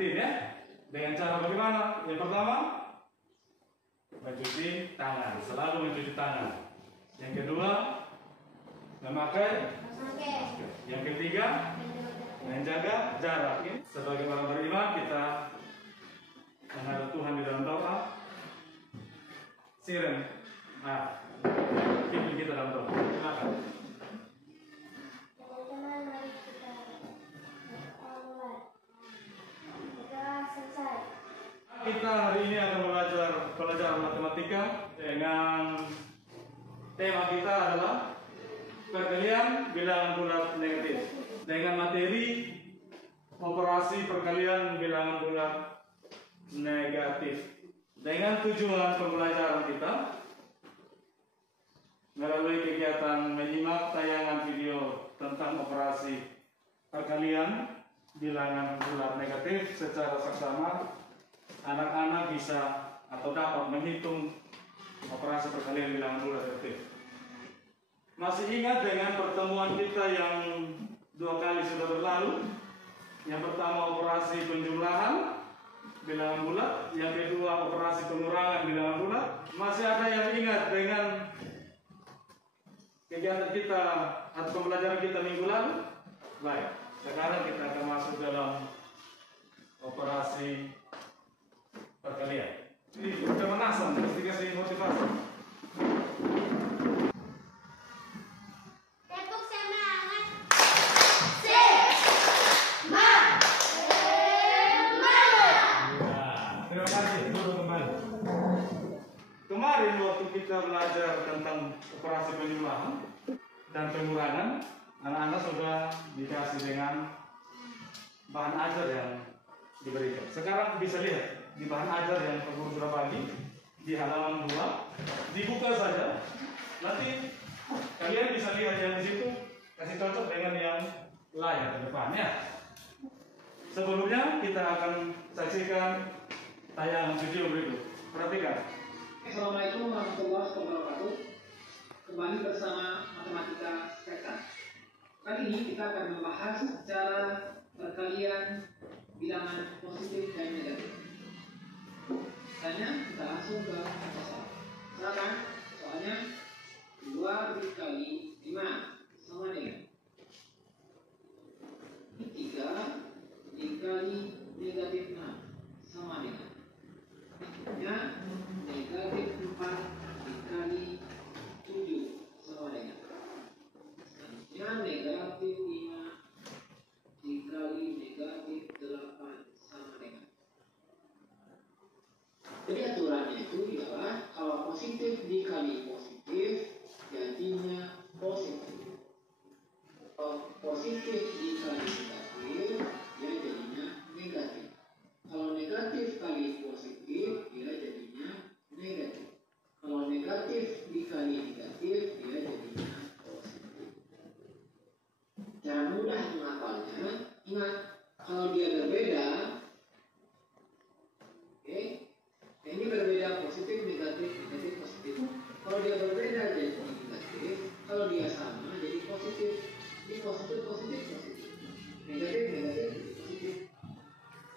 negatif ya. Dengan cara bagaimana? Yang pertama, mencuci tangan, selalu mencuci tangan. Yang kedua, memakai masker. Yang ketiga, menjaga jarak. Sebagai orang beriman, kita menghadap Tuhan di dalam doa. Siren, pimpin kita dalam doa. Silakan. Teman-teman, mari kita mulai. Kita selesai. Kita hari ini akan belajar pelajaran matematika dengan tema kita adalah perkalian bilangan bulat negatif dengan materi operasi perkalian bilangan bulat negatif. Dengan tujuan pembelajaran kita melalui kegiatan menyimak tayangan video tentang operasi perkalian bilangan bulat negatif secara seksama, anak-anak bisa atau dapat menghitung operasi perkalian bilangan bulat negatif. Masih ingat dengan pertemuan kita yang 2 kali sudah berlalu? Yang pertama operasi penjumlahan bilangan bulat, yang kedua operasi pengurangan bilangan bulat. Masih ada yang ingat dengan kegiatan kita atau pembelajaran kita minggu lalu? Baik, sekarang kita akan masuk dalam operasi perkalian. Ini pemanasan, mesti kasih motivasi. Tepuk semangat. Terima kasih, duduk kembali. Kemarin waktu kita belajar tentang operasi penjumlahan dan pengurangan, anak-anak sudah dikasih dengan bahan ajar yang diberikan. Sekarang bisa lihat di bahan ajar yang Pak Guru sudah bagi di halaman 2, dibuka saja. Nanti kalian bisa lihat yang di situ, kasih cocok dengan yang layar di depannya. Sebelumnya kita akan saksikan tayangan video berikut. Perhatikan. Assalamualaikum warahmatullahi wabarakatuh. Kembali bersama Matematika Spekta. Kali ini kita akan membahas cara perkalian bilangan positif dan negatif. Tanya, kita langsung ke soal. Silakan. Soalnya 2 dikali 5 sama dengan 3 dikali negatif 6 sama dengan negatif 4 dikali 7 sama dengan negatif 5 dikali negatif 8 sama dengan. Jadi aturannya itu ialah kalau positif dikali positif jadinya positif. Kalau positif dikali negatif dia jadinya negatif. Kalau negatif kali positif, dia jadinya negatif. Kalau negatif dikali negatif, dia jadinya positif. Cara mudah menghafalnya, ingat kalau dia berbeda, oke, ini berbeda positif, negatif, negatif, positif. Kalau dia berbeda jadi negatif, kalau dia sama jadi positif. Ini positif, positif, positif. Negatif, negatif, positif.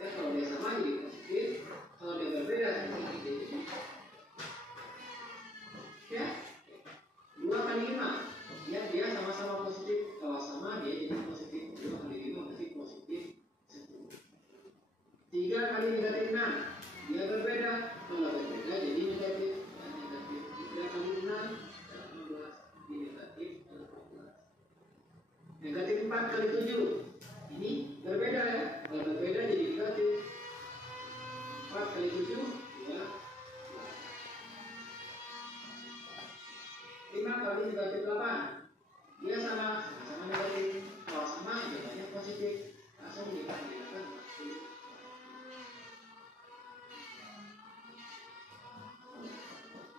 Ya, kalau dia sama jadi positif, kalau dia berbeda jadi negatif. Ya, 2 kali 5, ya dia sama-sama positif. Kalau sama dia jadi positif. 2 kali 5 berarti positif 10. 3 kali negatif 6, dia berbeda. Kalau berbeda jadi negatif. Ya, negatif 3 kali 6 16, jadi negatif 18. Negatif 4 kali 7, ini berbeda ya. Kalau berbeda jadi negatif. 4 kali 7 ya 5 kali negatif 8, dia sama-sama negatif. Kalau sama jadinya positif, langsung dikalikan positif.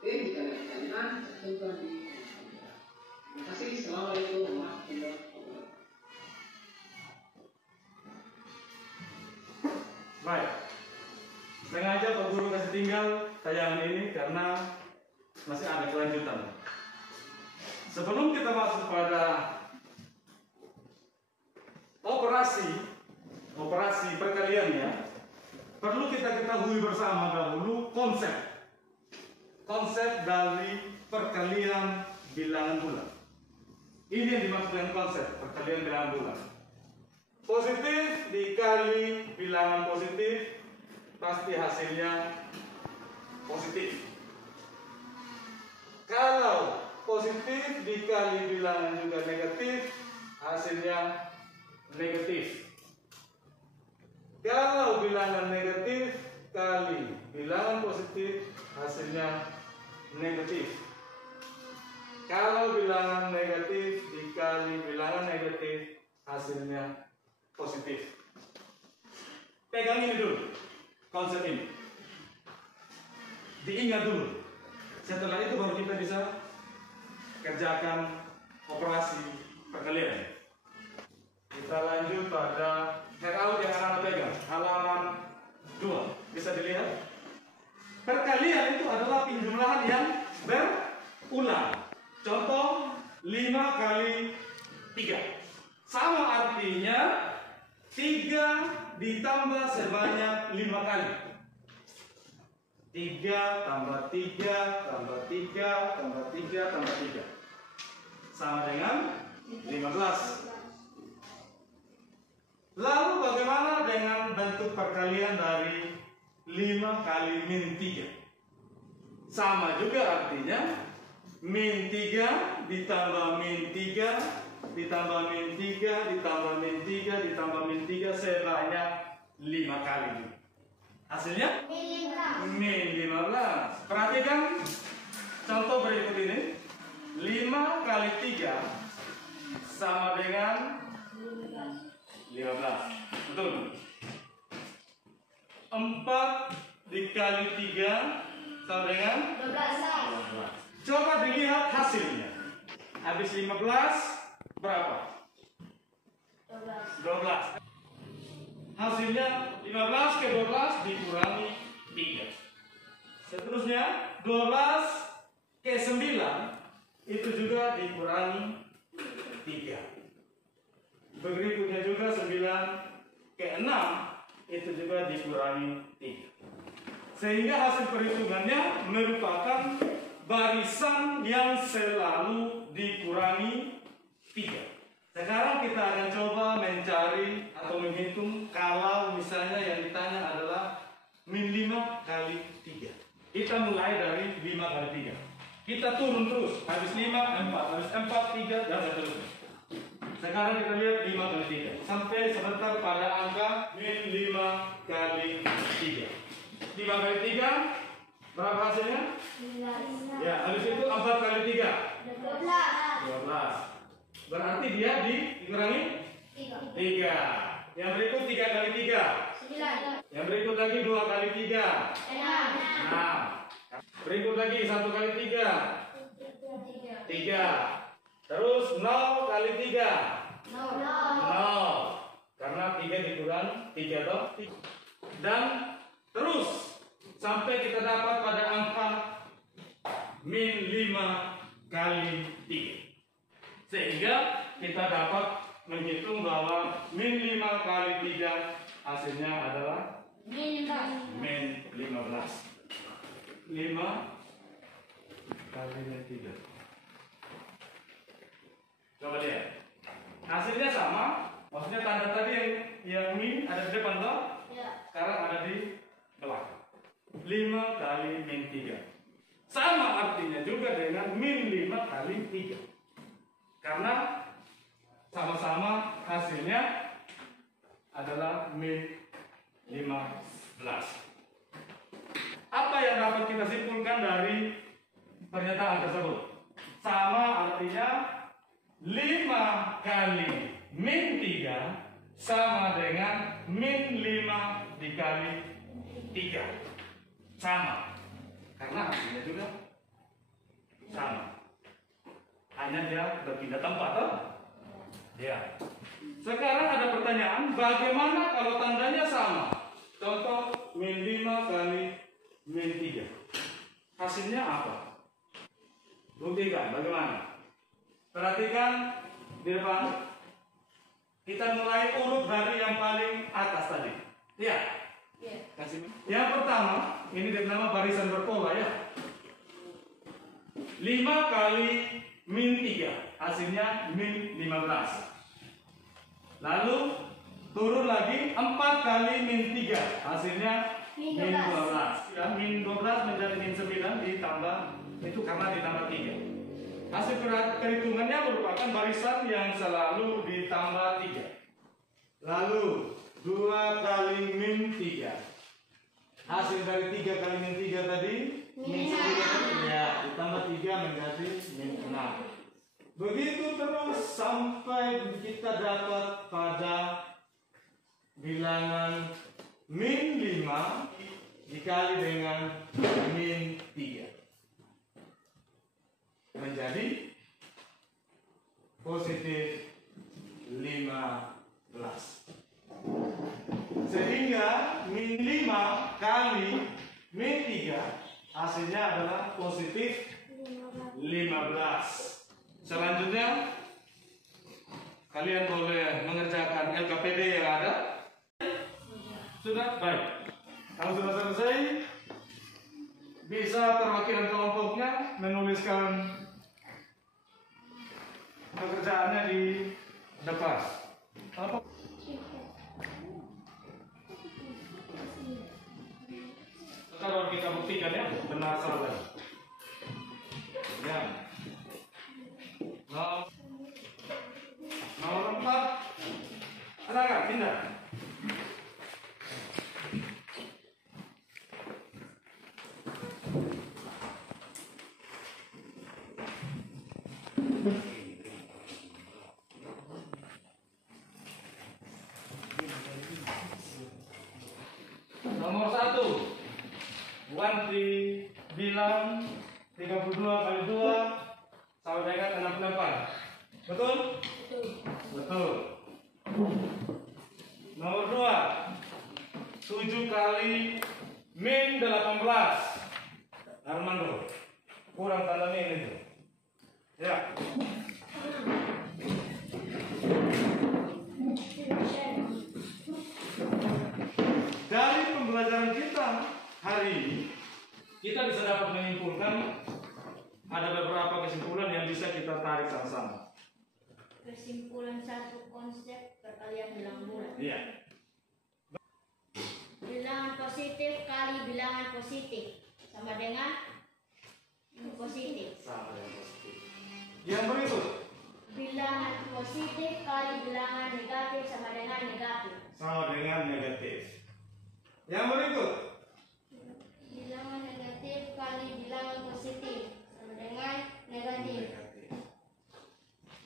Oke, dikalikan tentukan di. Terima kasih. Assalamualaikum warahmatullahi wabarakatuh. Baik. Sengaja Pak Guru kasih tinggal tayangan ini karena masih ada kelanjutan. Sebelum kita masuk pada operasi perkaliannya, perlu kita ketahui bersama dahulu konsep dari perkalian bilangan bulan. Ini yang dimaksud dengan konsep perkalian bilangan bulan. Positif dikali bilangan positif pasti hasilnya positif. Kalau positif dikali bilangan juga negatif, hasilnya negatif. Kalau bilangan negatif kali bilangan positif, hasilnya negatif. Kalau bilangan negatif dikali bilangan negatif, hasilnya positif. Pegang ini dulu, konsep ini. Diingat dulu. Setelah itu baru kita bisa kerjakan operasi perkalian. Kita lanjut pada handout yang akan pegang, halaman 2. Bisa dilihat. Perkalian itu adalah penjumlahan yang berulang. Contoh 5 kali 3. Sama artinya 3 ditambah sebanyak 5 kali. 3 tambah 3 tambah 3 tambah 3 tambah 3 sama dengan 15. Lalu bagaimana dengan bentuk perkalian dari 5 kali min 3? Sama juga artinya min 3 ditambah min 3 ditambah min 3 ditambah min 3 ditambah min 3 sebanyak 5 kali. Hasilnya min 15. Perhatikan contoh berikut ini. 5 kali 3 sama dengan 15. Betul. 4 dikali 3 sama dengan 12. Coba dilihat hasilnya. Habis 15 berapa? 12. Hasilnya 15 ke 12 dikurangi 3. Seterusnya 12 ke 9 itu juga dikurangi 3. Berikutnya juga 9 ke 6 itu juga dikurangi 3. Sehingga hasil perhitungannya merupakan barisan yang selalu dikurangi 3. Sekarang kita akan coba mencari atau menghitung kalau misalnya yang ditanya adalah min 5 kali 3. Kita mulai dari 5 kali 3. Kita turun terus, habis 5, 4, habis 4, 3, dan seterusnya. Sekarang kita lihat 5 kali 3. Sampai sebentar pada angka min 5 kali 3. 5 kali 3, berapa hasilnya? 15. Ya, habis itu 4 kali 3. 12. Berarti dia dikurangi 3. Yang berikut 3 kali 3. 9. Yang berikut lagi 2 kali 3. 6. Berikut lagi 1 kali 3. 3. Terus 0 kali 3. 0. Karena 3 dikurang 3 toh. Dan terus sampai kita dapat pada angka min 5 kali 3. Sehingga kita dapat menghitung bahwa min 5 kali 3 hasilnya adalah min 15. 5 kali min 3. Coba lihat. Hasilnya sama. Maksudnya tanda tadi yang min ada di depan toh? Ya. Sekarang ada di belakang. 5 kali min 3. Sama artinya juga dengan min 5 kali 3. Karena sama-sama hasilnya adalah min 15. Apa yang dapat kita simpulkan dari pernyataan tersebut? Sama artinya 5 kali min 3 sama dengan min 5 dikali 3. Sama. Karena hasilnya juga sama. Hanya dia berpindah tempat toh? Ya. Sekarang ada pertanyaan, bagaimana kalau tandanya sama? Contoh min 5 kali min 3. Hasilnya apa? Buktikan bagaimana? Perhatikan di depan. Kita mulai urut dari yang paling atas tadi. Ya. Yang pertama, ini bernama barisan berpola ya. 5 kali min 3, hasilnya min 15. Lalu turun lagi 4 kali min 3, hasilnya min 12. Ya, min 12 menjadi min 9 ditambah, itu karena ditambah 3. Hasil perhitungannya merupakan barisan yang selalu ditambah 3. Lalu 2 kali min 3. Hasil dari 3 kali min 3 tadi min 9, ya, ditambah 3 menjadi min 6. Begitu terus sampai kita dapat pada bilangan min 5 dikali dengan min 3 menjadi positif 15. Sehingga min 5 kali min 3 hasilnya adalah positif 15. Selanjutnya kalian boleh mengerjakan LKPD yang ada. Sudah? Baik. Kalau sudah selesai, bisa perwakilan kelompoknya menuliskan pekerjaannya di depan. Apa? Kalau kita buktikan ya, benar salah. Ya. Nomor 4. Ada nggak? Pindah. Nomor 1. Bukan dibilang 32 kali 2 sama dengan 68. Betul? Betul. Nomor 2. 7 kali min 18. Armando, kurang tanda min itu. Ya. Dari pembelajaran kita hari ini, kita bisa dapat menyimpulkan ada beberapa kesimpulan yang bisa kita tarik sama-sama. Kesimpulan satu konsep perkalian bilangan bulat. Iya. Bilangan positif kali bilangan positif sama dengan positif. Sama dengan positif. Yang berikut. Bilangan positif kali bilangan negatif sama dengan negatif. Sama dengan negatif. Yang berikut. Bilangan negatif kali bilangan positif sama dengan negatif.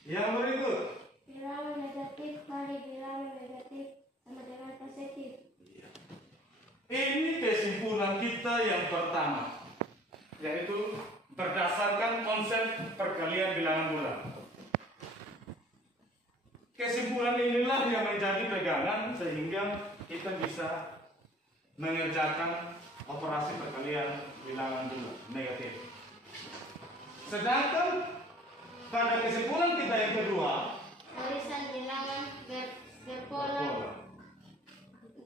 Yang berikut. Bilangan negatif kali bilangan negatif sama dengan positif. Ini kesimpulan kita yang pertama, yaitu berdasarkan konsep perkalian bilangan bulat. Kesimpulan inilah yang menjadi pegangan sehingga kita bisa mengerjakan operasi perkalian bilangan bulat negatif. Sedangkan pada kesimpulan kita yang kedua, Barisan bilangan berpola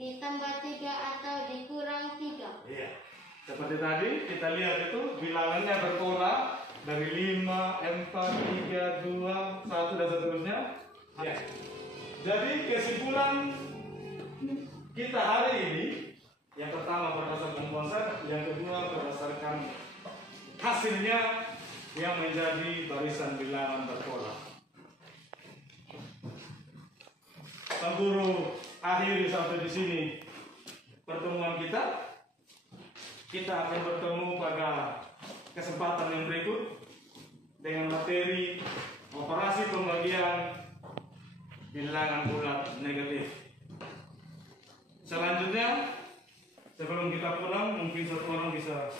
ditambah 3 atau dikurang 3. iya, seperti tadi kita lihat itu bilangannya berpola dari 5, 4, 3, 2, 1 dan seterusnya. Ya. Jadi kesimpulan kita hari ini, yang pertama berdasarkan konsep, yang kedua berdasarkan hasilnya yang menjadi barisan bilangan berpola. Pak Guru akhiri sampai di sini pertemuan kita. Kita akan bertemu pada kesempatan yang berikut dengan materi operasi pembagian bilangan bulat negatif. Selanjutnya, sebelum kita pulang, mungkin satu orang bisa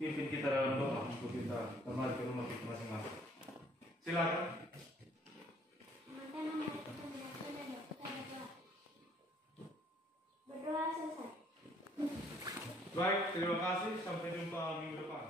pimpin kita dalam doa untuk kita kembali ke rumah kita masing-masing. Silakan. Berdoa selesai. Baik, terima kasih. Sampai jumpa minggu depan.